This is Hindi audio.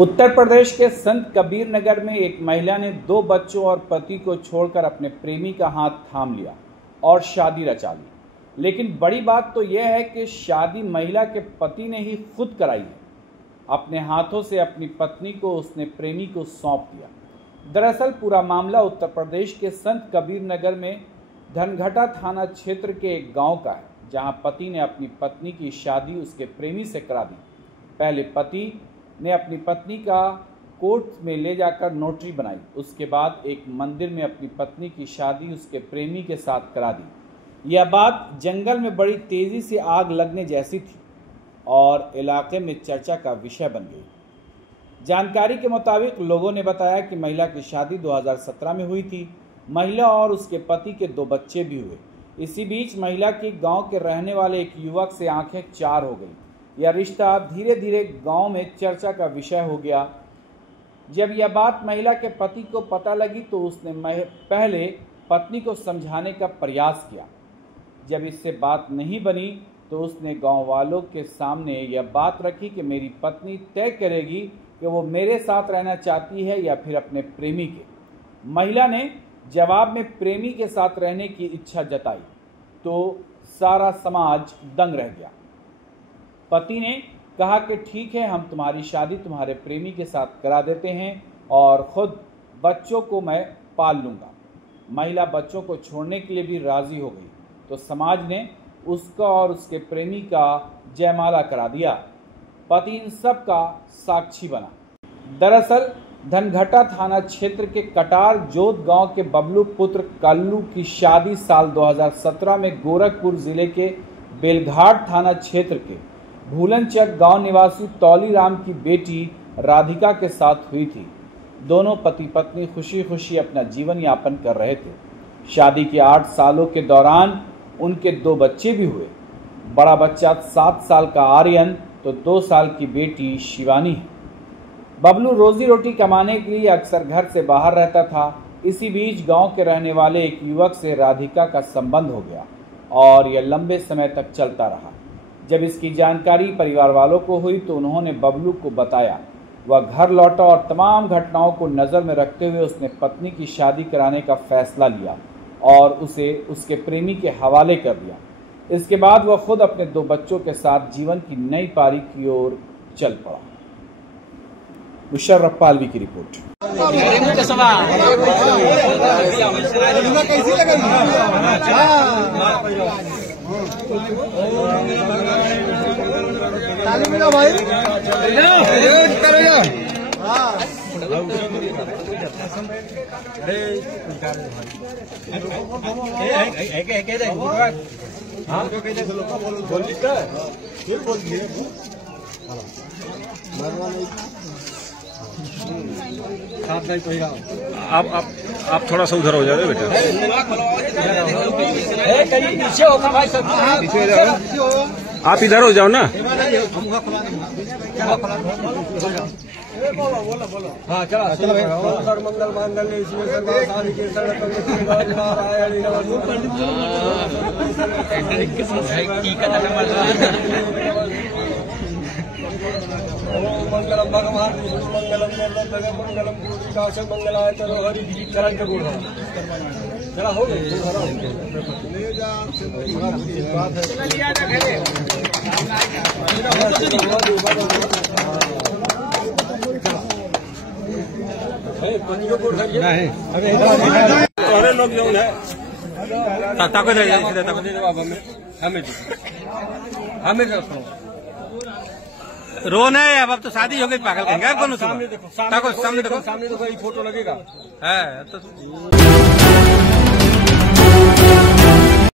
उत्तर प्रदेश के संत कबीर नगर में एक महिला ने 2 बच्चों और पति को छोड़कर अपने प्रेमी का हाथ थाम लिया और शादी रचा ली। लेकिन बड़ी बात तो यह है कि शादी महिला के पति ने ही खुद कराई है। अपने हाथों से अपनी पत्नी को उसने प्रेमी को सौंप दिया। दरअसल पूरा मामला उत्तर प्रदेश के संत कबीर नगर में धनघटा थाना क्षेत्र के एक गांव का है, जहां पति ने अपनी पत्नी की शादी उसके प्रेमी से करा दी। पहले पति ने अपनी पत्नी का कोर्ट में ले जाकर नोटरी बनाई। उसके बाद एक मंदिर में अपनी पत्नी की शादी उसके प्रेमी के साथ करा दी। यह बात जंगल में बड़ी तेजी से आग लगने जैसी थी और इलाके में चर्चा का विषय बन गई। जानकारी के मुताबिक लोगों ने बताया कि महिला की शादी 2017 में हुई थी। महिला और उसके पति के 2 बच्चे भी हुए। इसी बीच महिला की गांव के रहने वाले एक युवक से आंखें चार हो गई। यह रिश्ता धीरे धीरे गांव में चर्चा का विषय हो गया। जब यह बात महिला के पति को पता लगी तो उसने पहले पत्नी को समझाने का प्रयास किया। जब इससे बात नहीं बनी तो उसने गांव वालों के सामने यह बात रखी कि मेरी पत्नी तय करेगी कि वो मेरे साथ रहना चाहती है या फिर अपने प्रेमी के। महिला ने जवाब में प्रेमी के साथ रहने की इच्छा जताई तो सारा समाज दंग रह गया। पति ने कहा कि ठीक है, हम तुम्हारी शादी तुम्हारे प्रेमी के साथ करा देते हैं और खुद बच्चों को मैं पाल लूँगा। महिला बच्चों को छोड़ने के लिए भी राज़ी हो गई तो समाज ने उसका और उसके प्रेमी का जयमाला करा दिया। पति इन सब का साक्षी बना। दरअसल धनघटा थाना क्षेत्र के कटार जोत गांव के बबलू पुत्र कल्लू की शादी साल 2017 में गोरखपुर जिले के बेलघाट थाना क्षेत्र के भूलनचक गांव निवासी तौली राम की बेटी राधिका के साथ हुई थी। दोनों पति पत्नी खुशी खुशी अपना जीवन यापन कर रहे थे। शादी के 8 सालों के दौरान उनके 2 बच्चे भी हुए। बड़ा बच्चा 7 साल का आर्यन तो 2 साल की बेटी शिवानी है। बबलू रोजी रोटी कमाने के लिए अक्सर घर से बाहर रहता था। इसी बीच गांव के रहने वाले एक युवक से राधिका का संबंध हो गया और यह लंबे समय तक चलता रहा। जब इसकी जानकारी परिवार वालों को हुई तो उन्होंने बबलू को बताया। वह घर लौटा और तमाम घटनाओं को नज़र में रखते हुए उसने पत्नी की शादी कराने का फैसला लिया और उसे उसके प्रेमी के हवाले कर दिया। इसके बाद वह खुद अपने 2 बच्चों के साथ जीवन की नई पारी की ओर चल पड़ा। मुशर्रफ पालवी की रिपोर्ट। आप थोड़ा सा उधर हो जाओ बेटा। पीछे होगा भाई सब। आप इधर हो जाओ ना। हाँ चला चला। मंगल मांगल्ये शिवे सर्वासाधिके मंगलम भगवान मंगलम मंगलम पूर्णिकाश मंगलाय चलो हरि चरण के गुण चला हो गई। लोग जो है हमें रोना है। अब तो शादी हो गई, पागल कहेंगे कौन? सामने देखो, सामने देखो, ये फोटो लगेगा है तो